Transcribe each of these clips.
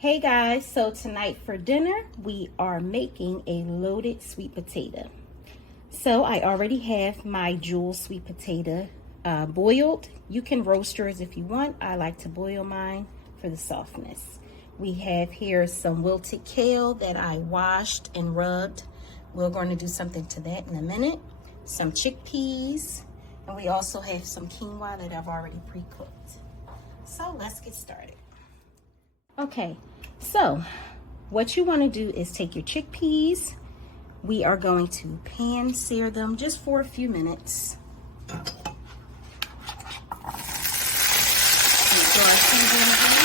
Hey guys, so tonight for dinner we are making a loaded sweet potato. So I already have my jewel sweet potato boiled. You can roast yours if you want. I like to boil mine for the softness. We have here some wilted kale that I washed and rubbed. We're going to do something to that in a minute. Some chickpeas, and we also have some quinoa that I've already pre-cooked. So let's get started. Okay, so what you want to do is take your chickpeas. We are going to pan sear them just for a few minutes. Make sure our seasoning is in.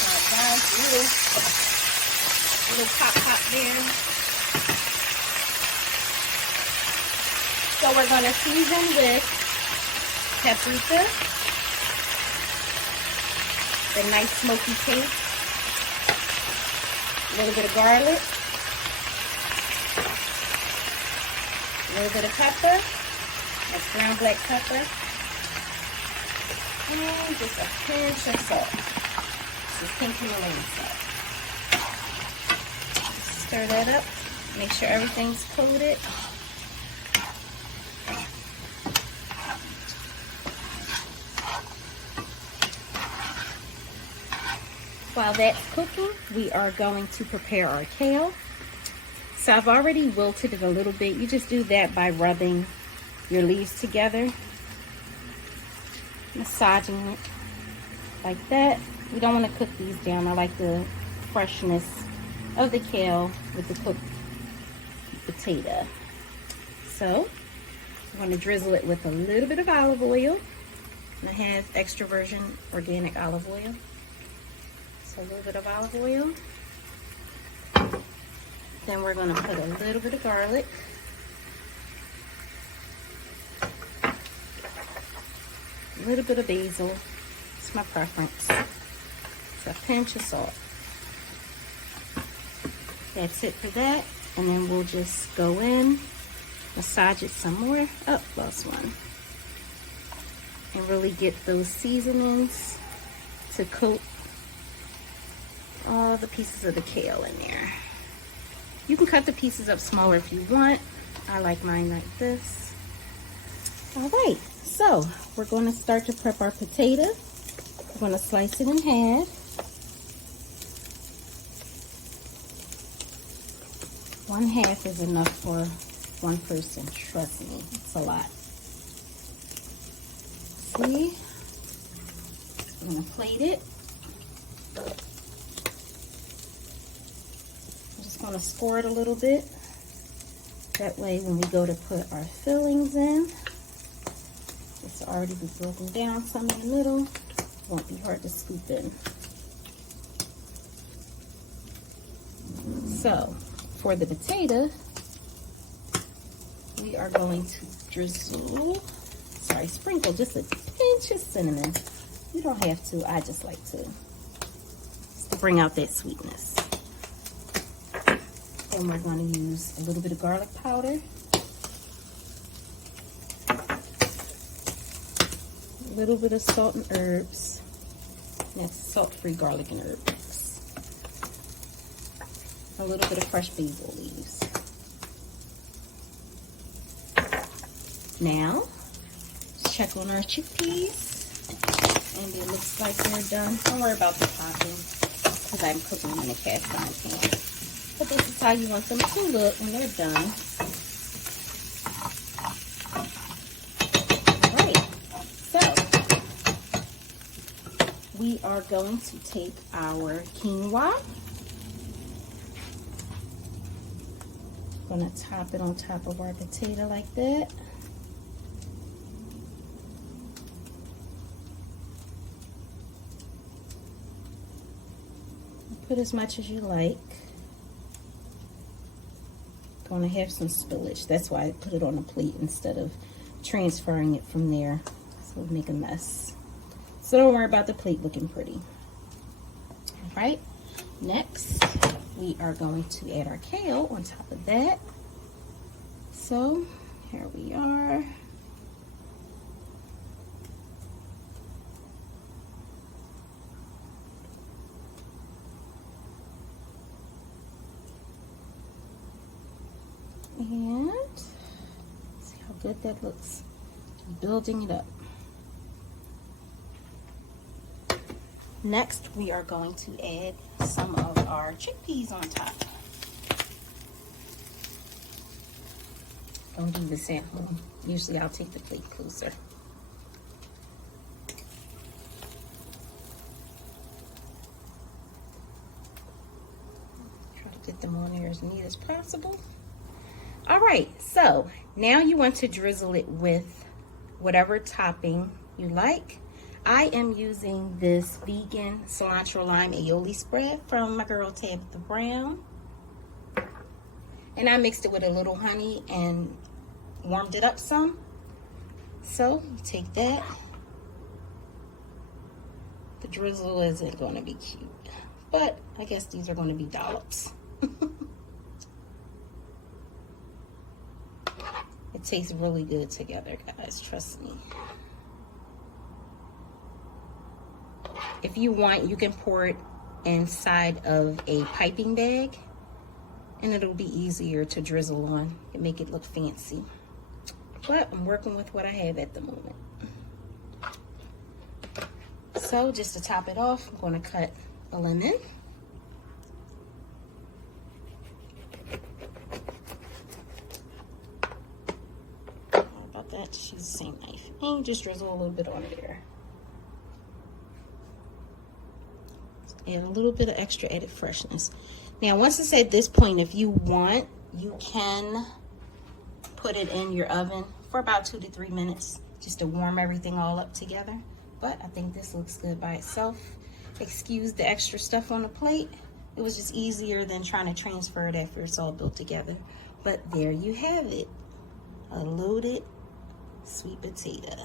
All right, guys, little pop there. So we're going to season with paprika, the nice smoky taste, a little bit of garlic, a little bit of pepper, that's ground black pepper, and just a pinch of salt. This is pink Himalayan salt. Stir that up, make sure everything's coated. While that's cooking, we are going to prepare our kale. So I've already wilted it a little bit. You just do that by rubbing your leaves together, massaging it like that. You don't want to cook these down. I like the freshness of the kale with the cooked potato. So I'm going to drizzle it with a little bit of olive oil. And I have extra virgin organic olive oil. A little bit of olive oil. Then we're going to put a little bit of garlic. A little bit of basil. It's my preference. So a pinch of salt. That's it for that. And then we'll just go in, massage it some more. Oh, lost one. And really get those seasonings to coat all the pieces of the kale in there. You can cut the pieces up smaller if you want. I like mine like this. All right, so we're going to start to prep our potato. We're going to slice it in half. One half is enough for one person, trust me, it's a lot. See, I'm going to plate it. Want to score it a little bit. That way when we go to put our fillings in, it's already been broken down some in the middle. Won't be hard to scoop in. So for the potato, we are going to sprinkle just a pinch of cinnamon. You don't have to, I just like to bring out that sweetness. And we're going to use a little bit of garlic powder, a little bit of salt and herbs. That's salt-free garlic and herb mix. A little bit of fresh basil leaves. Now, let's check on our chickpeas. And it looks like they're done. Don't worry about the topping because I'm cooking them in a cast iron pan. But this is how you want them to look when they're done. Alright, so we are going to take our quinoa. Gonna top it on top of our potato like that. Put as much as you like. Going to have some spillage. That's why I put it on a plate instead of transferring it from there. So it'll make a mess. So don't worry about the plate looking pretty. All right. Next, we are going to add our kale on top of that. So here we are. And see how good that looks. Building it up. Next, we are going to add some of our chickpeas on top. Don't do this at home. Usually I'll take the plate closer. Try to get them on there as neat as possible. All right, so now you want to drizzle it with whatever topping you like. I am using this vegan cilantro lime aioli spread from my girl Tabitha Brown. And I mixed it with a little honey and warmed it up some. So you take that. The drizzle isn't going to be cute, but I guess these are going to be dollops. It tastes really good together, guys, trust me. If you want, you can pour it inside of a piping bag and it'll be easier to drizzle on and make it look fancy. But I'm working with what I have at the moment. So just to top it off, I'm going to cut a lemon. How about that? Just use the same knife. And you just drizzle a little bit on there. Add a little bit of extra added freshness. Now, once it's at this point, if you want, you can put it in your oven for about 2 to 3 minutes just to warm everything all up together. But I think this looks good by itself. Excuse the extra stuff on the plate. It was just easier than trying to transfer it after it's all built together. But there you have it, a loaded sweet potato.